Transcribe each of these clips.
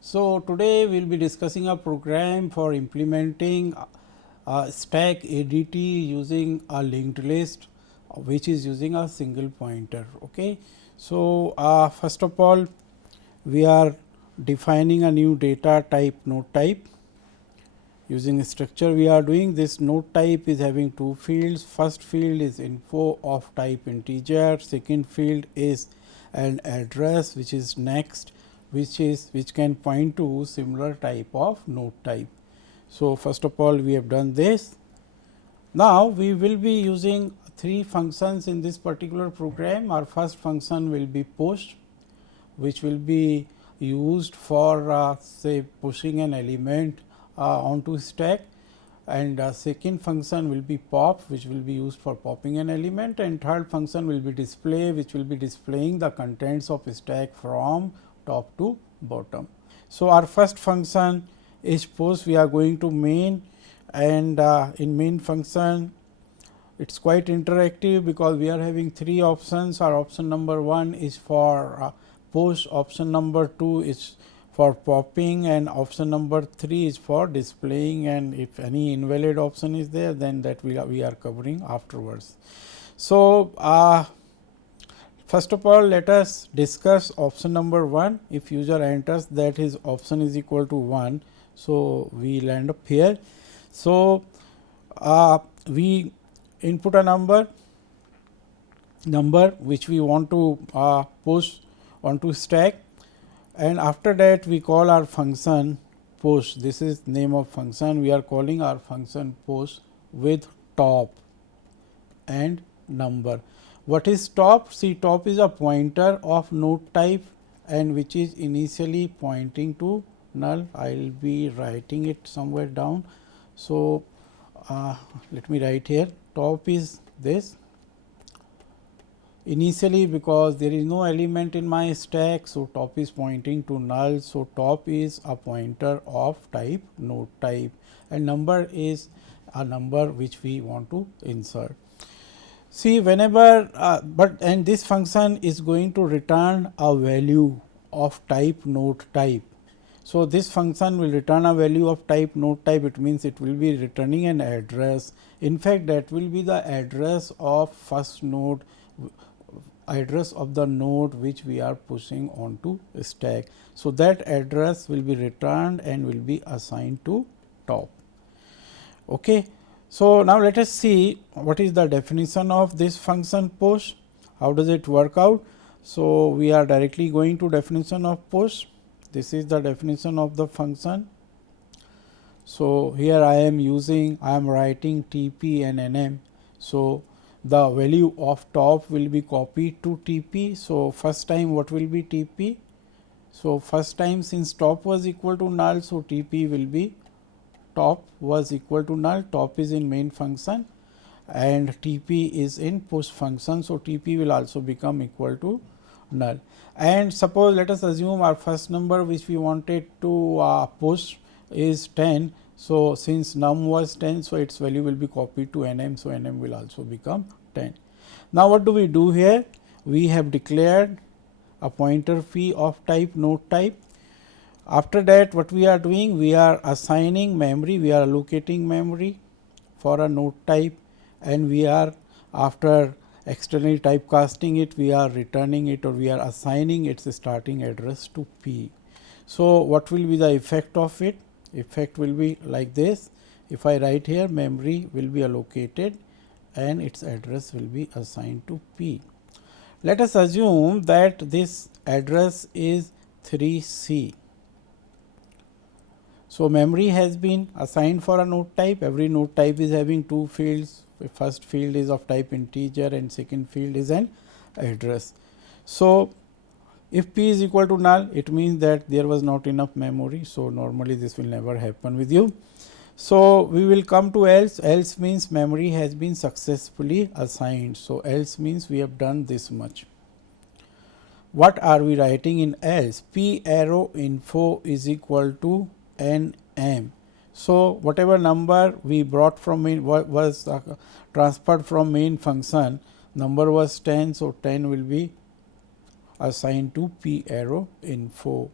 So, today we will be discussing a program for implementing stack ADT using a linked list, which is using a single pointer. Okay. So, first of all we are defining a new data type node type. Using a structure we are doing this node type is having two fields. First field is info of type integer, second field is an address which is next, which can point to similar type of node type. So, first of all we have done this. Now, we will be using three functions in this particular program. Our first function will be push, which will be used for say pushing an element onto stack, and second function will be pop, which will be used for popping an element, and third function will be display, which will be displaying the contents of stack from top to bottom. So, our first function is push. We are going to main, and in main function it is quite interactive because we are having three options. Our option number 1 is for push, option number 2 is for popping, and option number 3 is for displaying, and if any invalid option is there, then that we are covering afterwards. So, first of all let us discuss option number 1. If user enters that his option is equal to 1, so we land up here. So, we input a number which we want to push onto stack, and after that we call our function push. This is name of function. We are calling our function push with top and number. What is top? See, top is a pointer of node type and which is initially pointing to null. I will be writing it somewhere down. So, let me write here. Top is this initially because there is no element in my stack. So, top is pointing to null. So, top is a pointer of type node type, and number is a number which we want to insert. See, whenever and this function is going to return a value of type node type. So, this function will return a value of type node type. It means it will be returning an address. In fact, that will be the address of first node, address of the node which we are pushing onto stack. So, that address will be returned and will be assigned to top. Okay. So, now let us see what is the definition of this function push. How does it work out? So, we are directly going to definition of push. This is the definition of the function. So, here I am writing TP and NM. So, the value of top will be copied to TP. So, first time what will be TP? So, first time since top was equal to null. So, TP will be top was equal to null. Top is in main function and TP is in push function. So, TP will also become equal to null. And suppose let us assume our first number which we wanted to push is 10. So, since num was 10, so its value will be copied to nm. So, nm will also become 10. Now, what do we do here? We have declared a pointer phi of type node type. After that, what we are doing? We are assigning memory, we are allocating memory for a node type, and we are after externally typecasting it, we are returning it or we are assigning its starting address to P. So, what will be the effect of it? Effect will be like this. If I write here, memory will be allocated and its address will be assigned to P. Let us assume that this address is 3C. So, memory has been assigned for a node type. Every node type is having two fields. The first field is of type integer and second field is an address. So, if P is equal to null, it means that there was not enough memory. So, normally this will never happen with you. So, we will come to else. Else means memory has been successfully assigned. So, else means we have done this much. What are we writing in else? P arrow info is equal to nm. So, whatever number we brought from main was transferred from main function, number was 10. So, 10 will be assigned to P arrow info.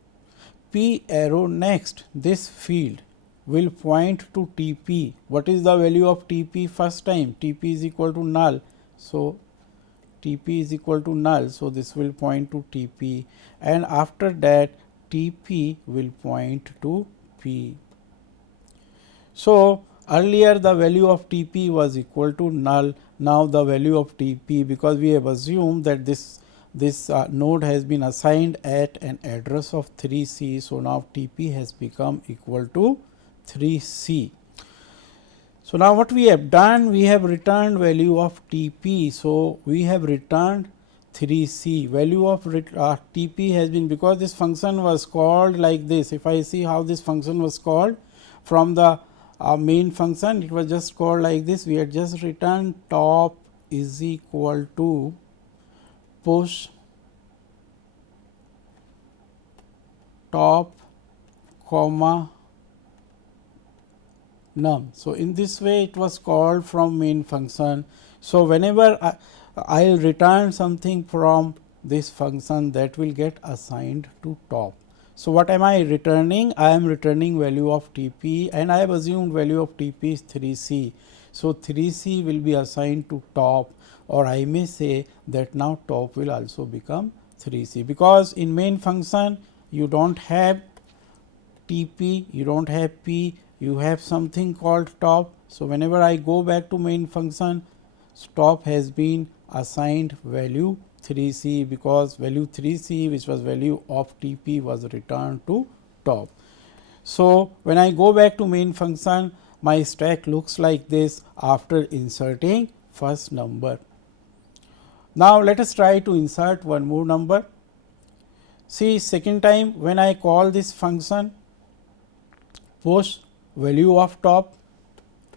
P arrow next, this field will point to TP. What is the value of TP first time? TP is equal to null. So, TP is equal to null. So, this will point to TP, and after that TP will point to P. So, earlier the value of TP was equal to null. Now, the value of TP, because we have assumed that this node has been assigned at an address of 3C. So, now TP has become equal to 3C. So, now what we have done, we have returned value of TP. So, we have returned 3C. Value of TP has been, because this function was called like this. If I see how this function was called from the main function, it was just called like this. We had just returned top is equal to push top comma num. So, in this way it was called from main function. So, whenever I will return something from this function, that will get assigned to top. So, what am I returning? I am returning value of TP, and I have assumed value of TP is 3C. So, 3C will be assigned to top, or I may say that now top will also become 3C, because in main function you do not have TP, you do not have P, you have something called top. So, whenever I go back to main function, top has been assigned value 3C, because value 3C, which was value of TP, was returned to top. So, when I go back to main function, my stack looks like this after inserting first number. Now, let us try to insert one more number. See, second time when I call this function, push value of top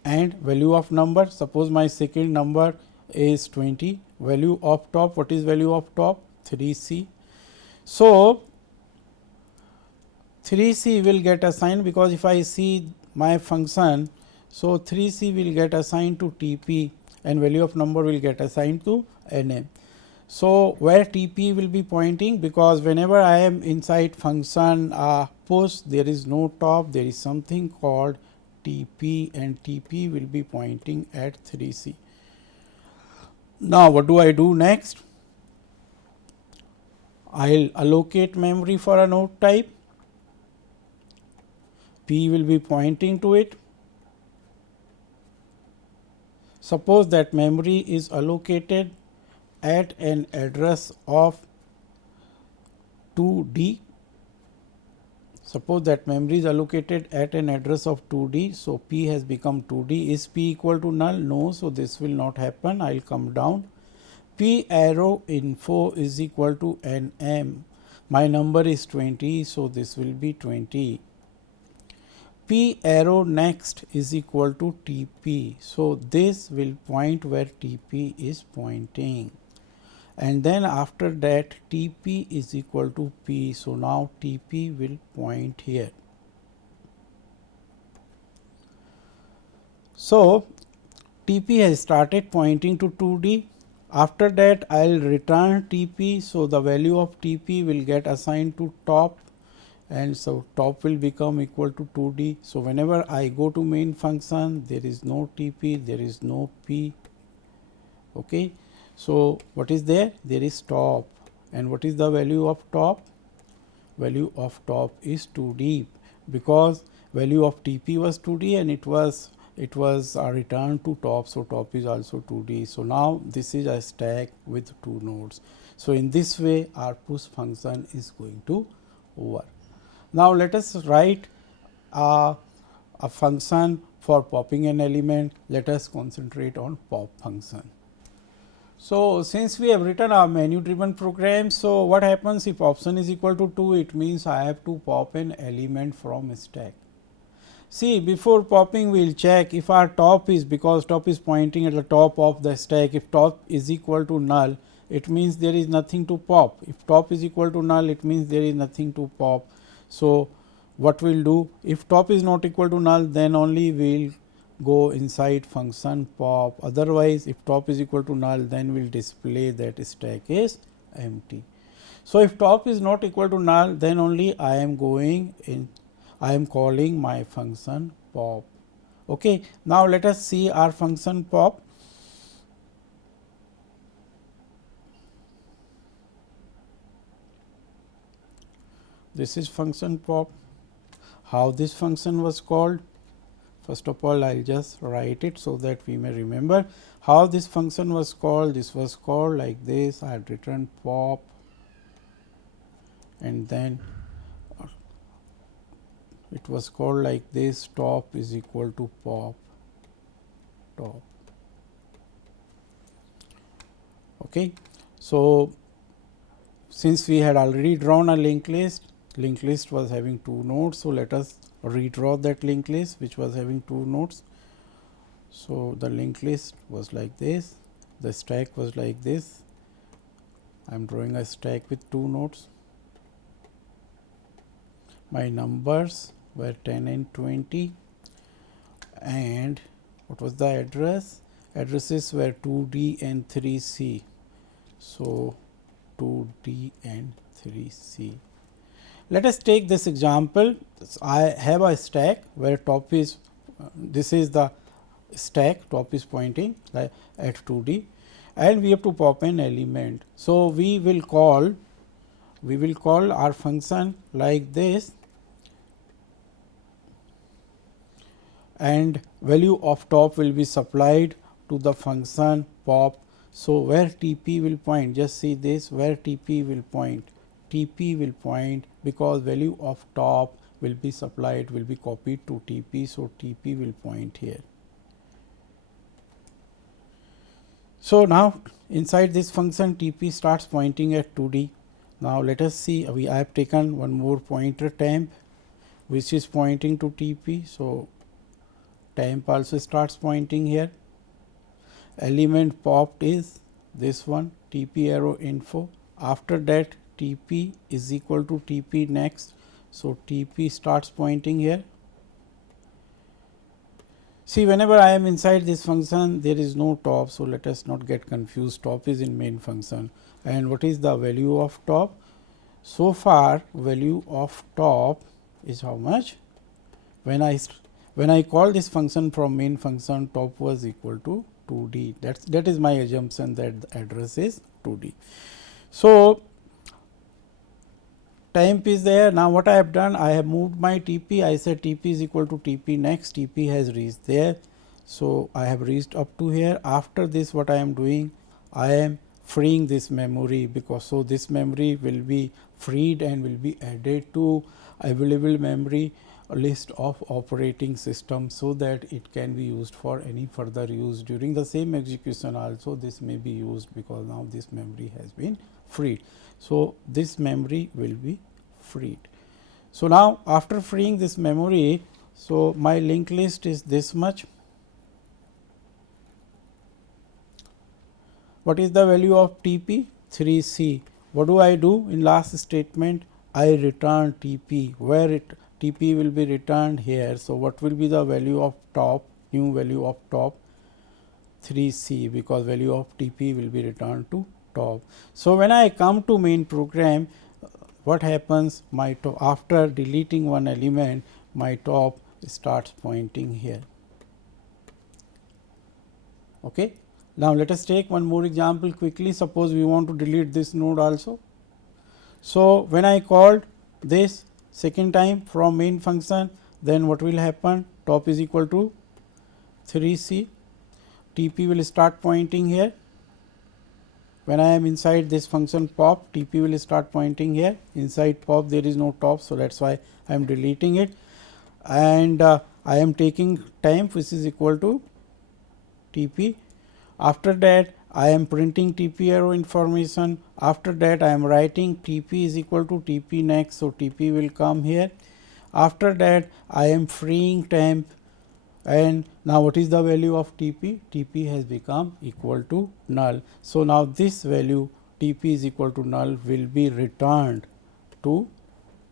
and value of number. Suppose my second number is 20. Value of top, what is value of top? 3C. So, 3C will get assigned, because if I see my function, so 3C will get assigned to TP and value of number will get assigned to NM. So, where TP will be pointing, because whenever I am inside function push, there is no top, there is something called TP, and TP will be pointing at 3C. Now, what do I do next? I will allocate memory for a node type. P will be pointing to it. Suppose that memory is allocated at an address of 2D. Suppose that memory is allocated at an address of 2D. So, P has become 2D. Is P equal to null? No. So, this will not happen. I will come down. P arrow info is equal to NM. My number is 20. So, this will be 20. P arrow next is equal to TP. So, this will point where TP is pointing, and then after that TP is equal to P. So, now TP will point here. So, TP has started pointing to 2D. After that I will return TP. So, the value of TP will get assigned to top, and so top will become equal to 2D. So, whenever I go to main function, there is no TP, there is no P. Okay. So, what is there? There is top, and what is the value of top? Value of top is 2D, because value of TP was 2D and it was returned to top. So, top is also 2D. So, now this is a stack with 2 nodes. So, in this way our push function is going to work. Now, let us write a function for popping an element. Let us concentrate on pop function. So, since we have written a menu driven program, so what happens if option is equal to 2? It means I have to pop an element from stack. See, before popping we will check if our top is, because top is pointing at the top of the stack, if top is equal to null, it means there is nothing to pop. If top is equal to null, it means there is nothing to pop. So, what we will do? If top is not equal to null, then only we will go inside function pop. Otherwise, if top is equal to null, then we will display that stack is empty. So, if top is not equal to null, then only I am calling my function pop. Okay. Now, let us see our function pop. This is function pop. How this function was called? First of all, I will just write it so that we may remember how this function was called. This was called like this. I had written pop, and then it was called like this, top is equal to pop top. Okay. So, since we had already drawn a linked list was having 2 nodes. So, let us redraw that linked list which was having 2 nodes. So, the linked list was like this, the stack was like this. I am drawing a stack with 2 nodes. My numbers were 10 and 20, and what was the address? Addresses were 2D and 3C. So, 2D and 3C. Let us take this example. I have a stack where top is this is the stack, top is pointing at 2D, and we have to pop an element. So, we will call our function like this, and value of top will be supplied to the function pop. So, where TP will point, just see this, where TP will point, TP will point because value of top will be supplied, will be copied to TP. So, TP will point here. So, now inside this function TP starts pointing at 2D. Now, let us see, I have taken one more pointer temp which is pointing to TP. So, temp also starts pointing here. Element popped is this one, TP arrow info. After that, TP is equal to TP next. So, TP starts pointing here. See, whenever I am inside this function, there is no top. So, let us not get confused. Top is in main function. And what is the value of top? So far, value of top is how much? When I call this function from main function, top was equal to 2D. That is my assumption that the address is 2D. So, temp is there. Now, what I have done? I have moved my TP. I said TP is equal to TP next. TP has reached there. So, I have reached up to here. After this, what I am doing? I am freeing this memory, because so this memory will be freed and will be added to available memory list of operating system, so that it can be used for any further use during the same execution. Also, this may be used because now this memory has been freed. So, this memory will be freed. So, now after freeing this memory, so my linked list is this much. What is the value of TP? 3C. What do I do in last statement? I return TP, where TP will be returned here. So, what will be the value of top, new value of top? 3C, because value of TP will be returned to top. So, when I come to main program, what happens? My top, after deleting one element, my top starts pointing here. Okay. Now, let us take one more example quickly. Suppose we want to delete this node also. So, when I called this second time from main function, then what will happen? Top is equal to 3C, TP will start pointing here. When I am inside this function pop, TP will start pointing here. Inside pop there is no top, so that is why I am deleting it, and I am taking temp which is equal to TP. After that, I am printing TP arrow information. After that, I am writing TP is equal to TP next. So, TP will come here. After that, I am freeing temp, and now what is the value of TP? TP has become equal to null. So, now this value TP is equal to null will be returned to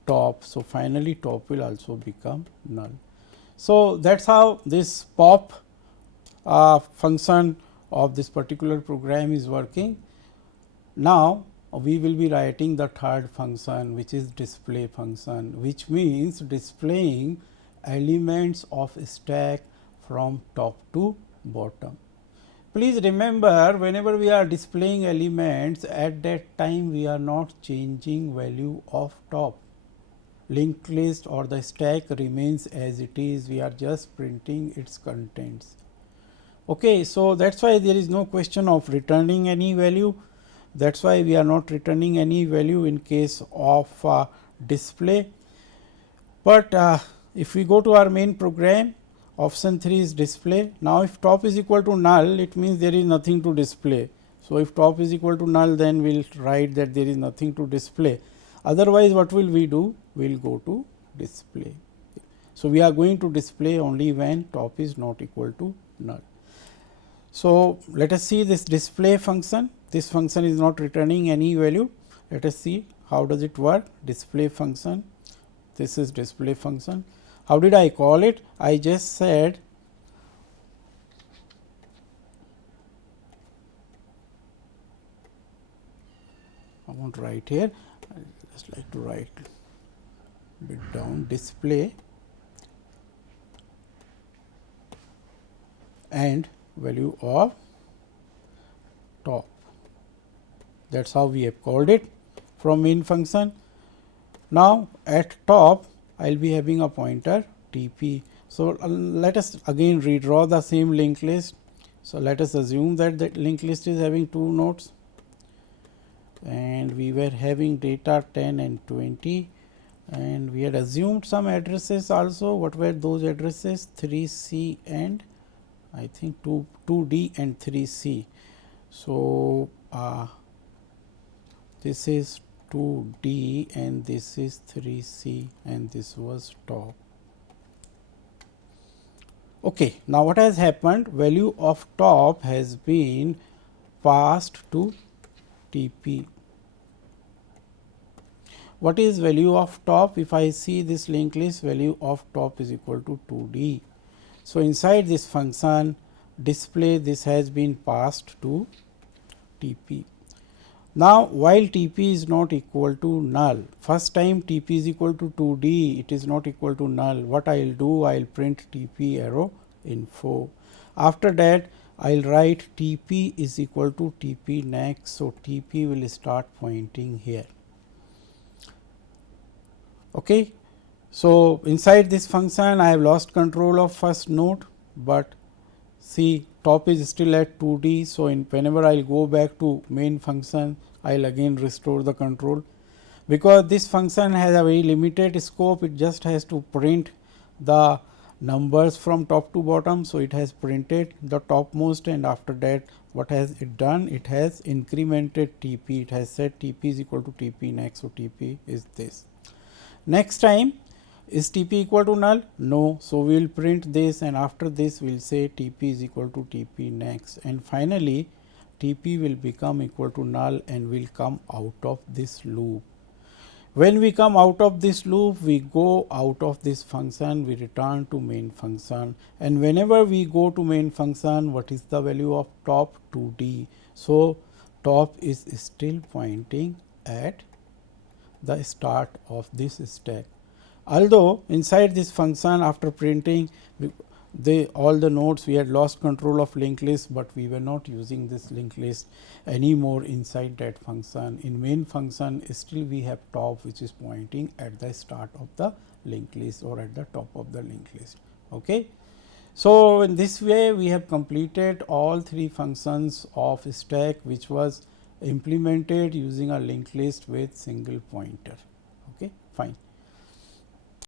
top. So, finally, top will also become null. So, that is how this pop function of this particular program is working. Now, we will be writing the third function, which is display function, which means displaying elements of stack from top to bottom. Please remember, whenever we are displaying elements, at that time we are not changing value of top. Linked list or the stack remains as it is, we are just printing its contents. Okay, so that is why there is no question of returning any value. That is why we are not returning any value in case of display. But if we go to our main program, option 3 is display. Now, if top is equal to null, it means there is nothing to display. So, if top is equal to null, then we will write that there is nothing to display. Otherwise, what will we do? We will go to display. So, we are going to display only when top is not equal to null. So, let us see this display function. This function is not returning any value. Let us see how does it work. Display function. This is display function. How did I call it? I just said I want to write here. I just like to write bit down, display and value of top. That is how we have called it from main function. Now, at top I will be having a pointer TP. So, let us again redraw the same linked list. So, let us assume that the linked list is having two nodes and we were having data 10 and 20, and we had assumed some addresses also. What were those addresses? 3C and I think 2D and 3C. So, this is 2D and this is 3C and this was top. Okay. Now, what has happened? Value of top has been passed to TP. What is value of top? If I see this linked list, value of top is equal to 2D. So, inside this function display, this has been passed to TP. Now, while TP is not equal to null, first time TP is equal to 2D, it is not equal to null. What I will do? I will print TP arrow info. After that, I will write TP is equal to TP next. So, TP will start pointing here. Okay. So, inside this function I have lost control of first node, but see top is still at 2D. So, whenever I will go back to main function, I will again restore the control, because this function has a very limited scope. It just has to print the numbers from top to bottom. So, it has printed the topmost, and after that what has it done? It has incremented TP. It has said TP is equal to TP next. So, TP is this. Next time, is TP equal to null? No. So, we will print this, and after this we will say TP is equal to TP next, and finally, TP will become equal to null and will come out of this loop. When we come out of this loop, we go out of this function, we return to main function, and whenever we go to main function, what is the value of top? 2D. So, top is still pointing at the start of this stack. Although inside this function, after printing all the nodes, we had lost control of linked list, but we were not using this linked list anymore inside that function. In main function, still we have top, which is pointing at the start of the linked list or at the top of the linked list. Okay. So, in this way we have completed all three functions of stack, which was implemented using a linked list with single pointer. Okay, fine.